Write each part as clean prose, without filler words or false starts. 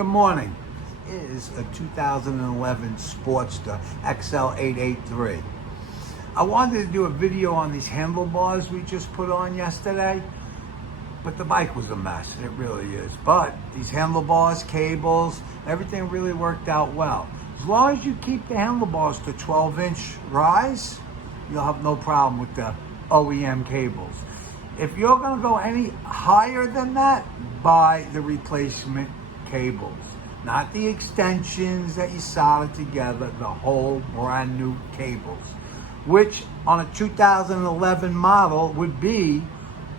Good morning. It is a 2011 Sportster XL883. I wanted to do a video on these handlebars we just put on yesterday, but the bike was a mess. It really is. But these handlebars, cables, everything really worked out well. As long as you keep the handlebars to 12-inch rise, you'll have no problem with the OEM cables. If you're going to go any higher than that, buy the replacement cables. Not the extensions that you solder together, the whole brand new cables. Which on a 2011 model would be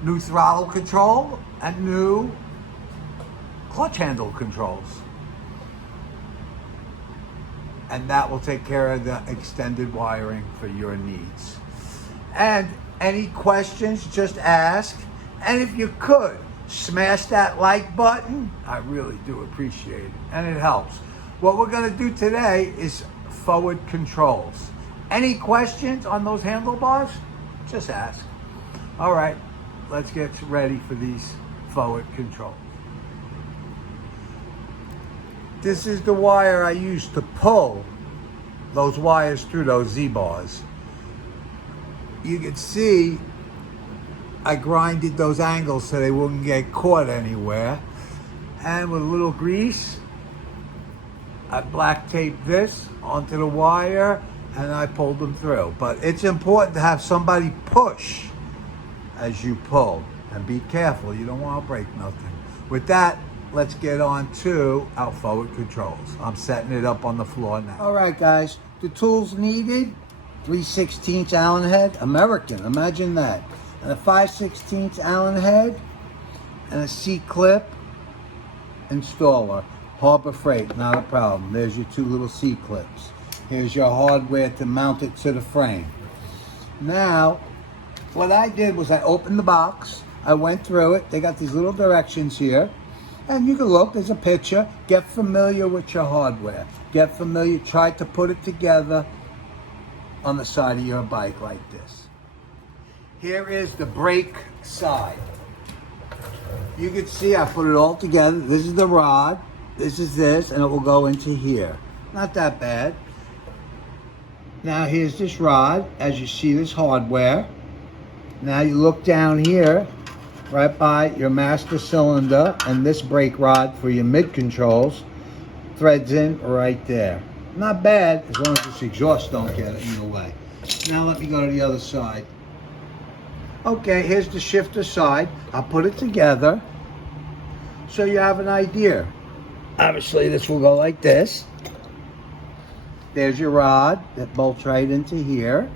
new throttle control and new clutch handle controls. And that will take care of the extended wiring for your needs. And any questions, just ask. And if you could, smash that like button. I really do appreciate it, and it helps. What we're gonna do today is forward controls. Any questions on those handlebars? Just ask. All right, let's get ready for these forward controls. This is the wire I used to pull those wires through those Z-bars. You can see I grinded those angles so they wouldn't get caught anywhere. And with a little grease, I black taped this onto the wire and I pulled them through. But it's important to have somebody push as you pull. And be careful, you don't want to break nothing. With that, let's get on to our forward controls. I'm setting it up on the floor now. All right, guys, the tools needed: 3/16 Allen head, American, imagine that. And a 5/16 Allen head, and a C-clip installer. Harbor Freight, not a problem. There's your two little C-clips. Here's your hardware to mount it to the frame. Now, what I did was I opened the box, I went through it. They got these little directions here. And you can look, there's a picture. Get familiar with your hardware. Get familiar, try to put it together on the side of your bike like this. Here is the brake side. You can see I put it all together. This is the rod, this is this, and it will go into here. Not that bad. Now here's this rod. As you see, this hardware. Now you look down here, right by your master cylinder, and this brake rod for your mid controls threads in right there. Not bad, as long as this exhaust don't get in the way. Now let me go to the other side. Okay, here's the shifter side. I'll put it together so you have an idea. Obviously, this will go like this. There's your rod that bolts right into here.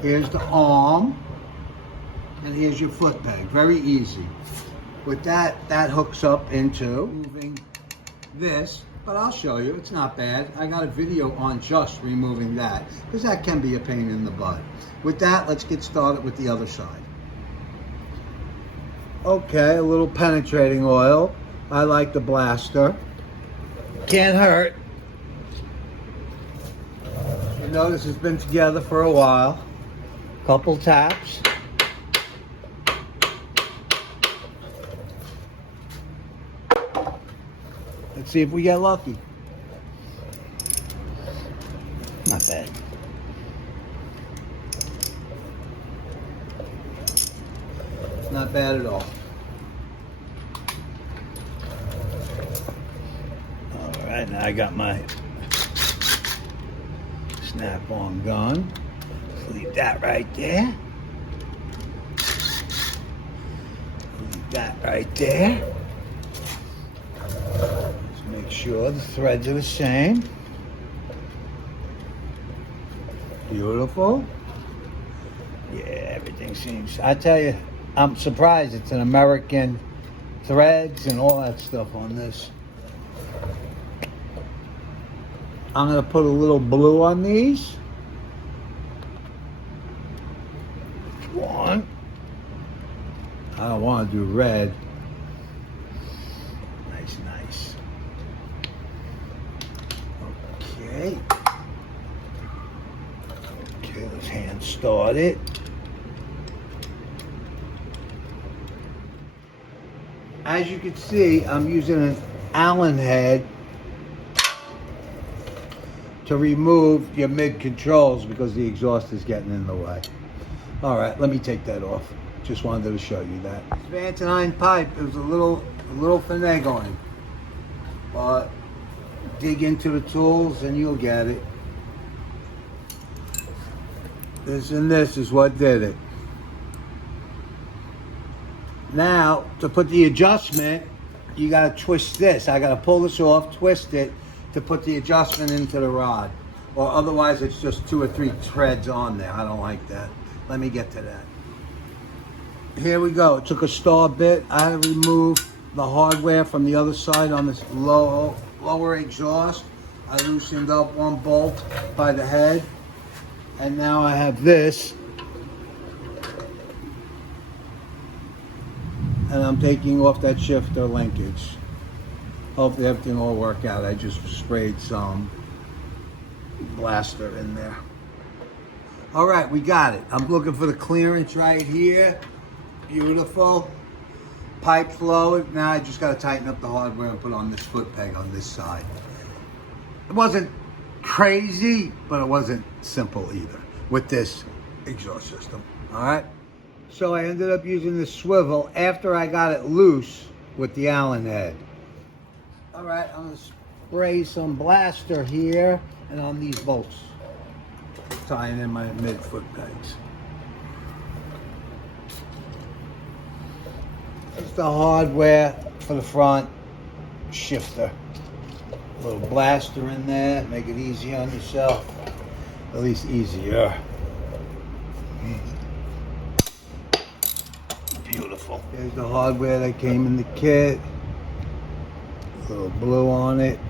Here's the arm. And here's your foot peg. Very easy. With that, that hooks up into moving this. But I'll show you, it's not bad. I got a video on just removing that, because that can be a pain in the butt. With that, let's get started with the other side. Okay, a little penetrating oil. I like the blaster. Can't hurt. You notice it's been together for a while. Couple taps. Let's see if we get lucky. Not bad. Not bad at all. All right, now I got my snap-on gun. Leave that right there. Leave that right there. Make sure the threads are the same. Beautiful. Yeah, everything seems, I tell you, I'm surprised it's an American threads and all that stuff on this. I'm gonna put a little blue on these. One. I don't want to do red. Nice. Okay. Okay, let's hand start it. As you can see, I'm using Allen head to remove your mid controls because the exhaust is getting in the way. All right, let me take that off. Just wanted to show you that. Vantanine pipe, it was a little finagling, but dig into the tools and you'll get it. This and this is what did it. Now, to put the adjustment, you gotta twist this. I gotta pull this off, twist it to put the adjustment into the rod. Or otherwise it's just 2 or 3 threads on there. I don't like that. Let me get to that. Here we go. It took a star bit. I had to remove the hardware from the other side on this lower exhaust. I loosened up one bolt by the head. And now I have this. And I'm taking off that shifter linkage. Hopefully everything will work out. I just sprayed some blaster in there. All right, we got it. I'm looking for the clearance right here. Beautiful. Pipe flow. Now I just got to tighten up the hardware and put on this foot peg on this side. It wasn't crazy, but it wasn't simple either with this exhaust system. All right. So I ended up using the swivel after I got it loose with the Allen head. All right, I'm gonna spray some blaster here and on these bolts, tying in my mid foot pegs. It's the hardware for the front shifter. A little blaster in there, make it easy on yourself, at least easier. Beautiful. Here's the hardware that came in the kit. A little blue on it.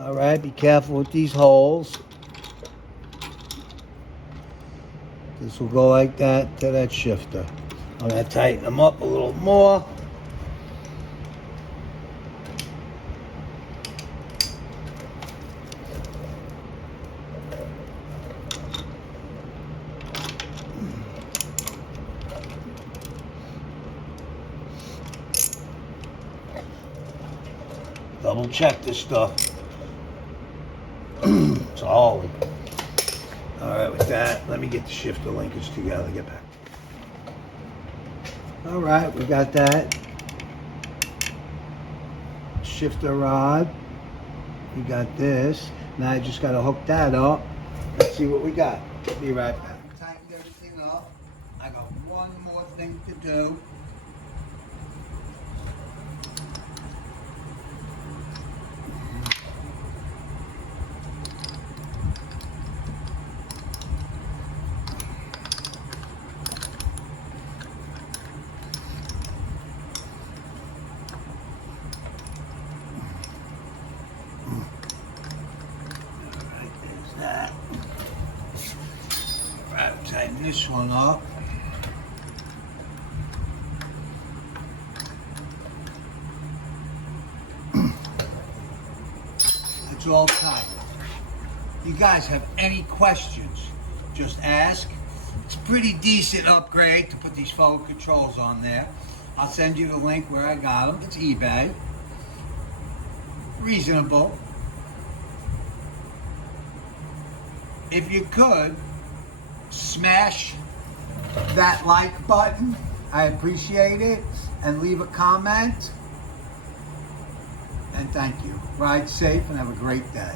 All right, be careful with these holes. This will go like that to that shifter. I'm gonna tighten them up a little more. Double check this stuff. It's a Harley. All right, with that, let me get the shifter linkage together, get back. All right, we got that. Shifter rod. We got this. Now I just gotta hook that up. Let's see what we got. Be right back. Tightened everything up. I got one more thing to do. Tighten this one up. It's all tight. You guys have any questions, just ask. It's a pretty decent upgrade to put these forward controls on there. I'll send you the link where I got them. It's eBay. Reasonable. If you could, smash that like button. I appreciate it. And leave a comment. And thank you. Ride safe and have a great day.